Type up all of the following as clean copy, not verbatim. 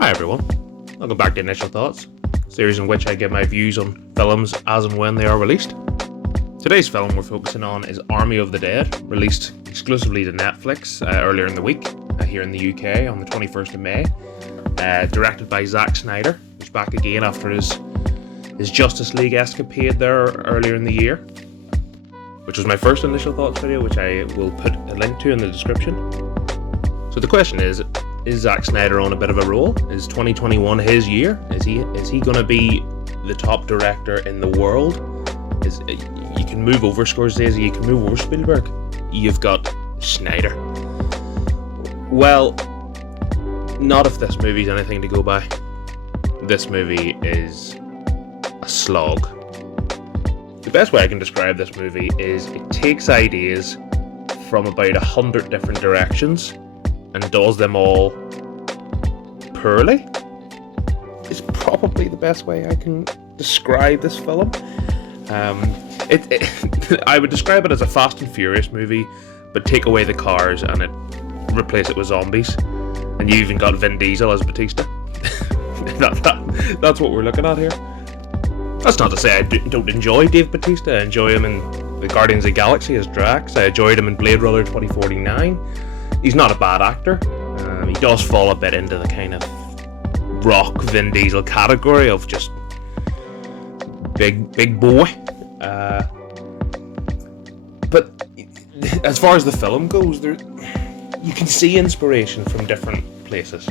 Hi everyone, welcome back to Initial Thoughts, a series in which I give my views on films as and when they are released. Today's film we're focusing on is Army of the Dead, released exclusively to Netflix earlier in the week, here in the UK on the 21st of May, directed by Zack Snyder, who's back again after his Justice League escapade there earlier in the year, which was my first Initial Thoughts video, which I will put a link to in the description. So the question is Zack Snyder on a bit of a roll? Is 2021 his year? Is he going to be the top director in the world? You can move over Scorsese, you can move over Spielberg. You've got Snyder. Well, not if this movie's anything to go by. This movie is a slog. The best way I can describe this movie is it takes ideas from about 100 different directions and does them all poorly. Is probably the best way I can describe this film. I would describe it as a Fast and Furious movie, but take away the cars and replace it with zombies. And you even got Vin Diesel as Batista. That's what we're looking at here. That's not to say I don't enjoy Dave Batista. I enjoy him in the Guardians of the Galaxy as Drax. I enjoyed him in Blade Runner 2049. He's not a bad actor. He does fall a bit into the kind of rock Vin Diesel category of just big boy. But as far as the film goes, you can see inspiration from different places.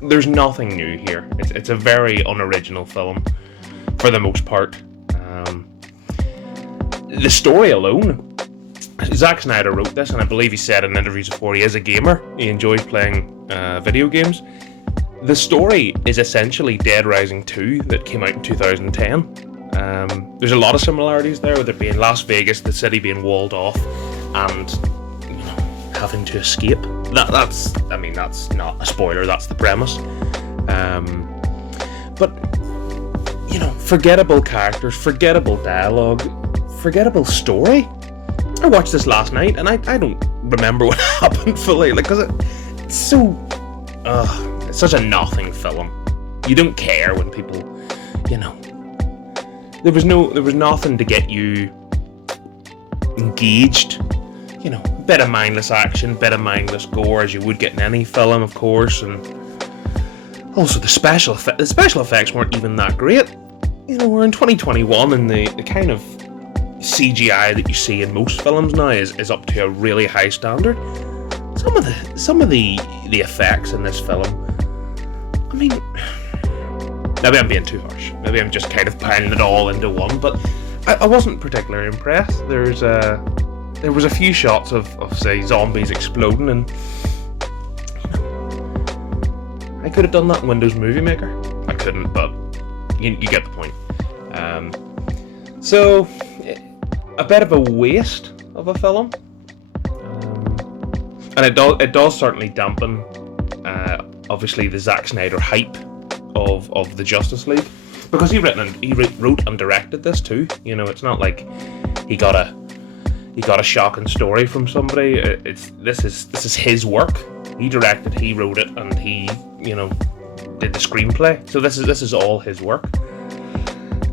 There's nothing new here. It's a very unoriginal film for the most part. The story alone, Zack Snyder wrote this, and I believe he said in interviews before he is a gamer. He enjoys playing video games. The story is essentially Dead Rising 2 that came out in 2010. There's a lot of similarities there, with it being Las Vegas, the city being walled off, and having to escape. That's not a spoiler. That's the premise. But forgettable characters, forgettable dialogue, forgettable story. I watched this last night and I don't remember what happened fully, because it's such a nothing film. You don't care when people, there was nothing to get you engaged. Bit of mindless action, bit of mindless gore, as you would get in any film, of course, and also the special effects weren't even that great. We're in 2021 and the kind of CGI that you see in most films now is up to a really high standard. Some of the effects in this film, maybe I'm being too harsh. Maybe I'm just kind of piling it all into one, but I wasn't particularly impressed. There was a few shots of say zombies exploding, and I could have done that in Windows Movie Maker. I couldn't, but you get the point. So a bit of a waste of a film, and it does certainly dampen obviously the Zack Snyder hype of the Justice League, because he wrote and directed this too. It's not like he got a shocking story from somebody. This is his work. He directed, he wrote it, and he did the screenplay. So this is all his work.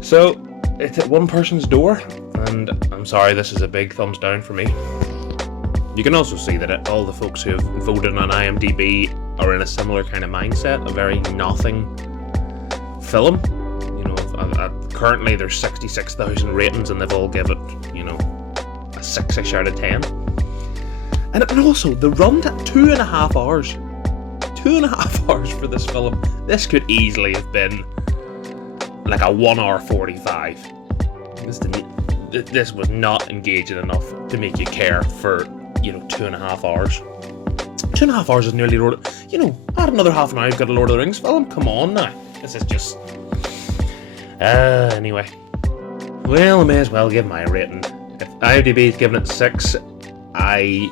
So it's at one person's door, and I'm sorry, this is a big thumbs down for me. You can also see that all the folks who have voted on IMDb are in a similar kind of mindset, a very nothing film. Currently there's 66,000 ratings, and they've all given it, a 6-ish out of 10. And also the run to 2.5 hours. 2.5 hours for this film. This could easily have been like a 1 hour 45. This was not engaging enough to make you care for 2.5 hours. 2.5 hours is nearly add another half an hour, you've got a Lord of the Rings film. Come on now. This is just anyway. Well, I may as well give my rating. If IMDb is giving it 6, I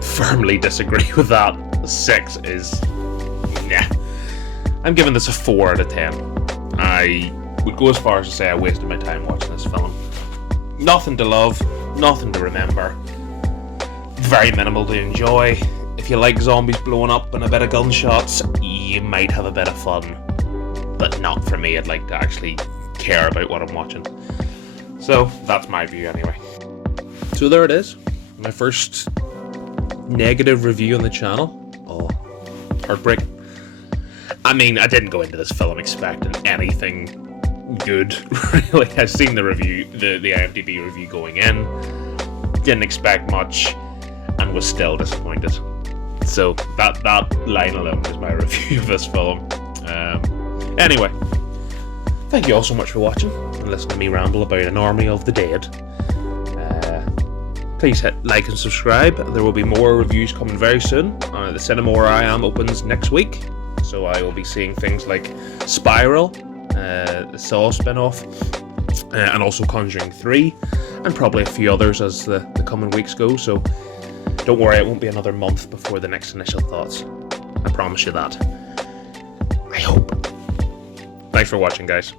firmly disagree with that. 6 is nah. I'm giving this a 4 out of 10. I would go as far as to say I wasted my time watching this film. Nothing to love, nothing to remember, very minimal to enjoy. If you like zombies blowing up and a bit of gunshots, you might have a bit of fun, but not for me. I'd like to actually care about what I'm watching. So that's my view anyway. So there it is, my first negative review on the channel. Oh, heartbreak. I mean, I didn't go into this film expecting anything good, really. I've seen the review, the IMDb review going in, didn't expect much, and was still disappointed. So that line alone is my review of this film. Anyway, thank you all so much for watching and listening to me ramble about an army of the dead. Please hit like and subscribe. There will be more reviews coming very soon. The cinema where I am opens next week, so I will be seeing things like Spiral, the Saw spin-off, and also Conjuring 3, and probably a few others as the coming weeks go. So don't worry, it won't be another month before the next initial thoughts. I promise you that. I hope. Thanks for watching, guys.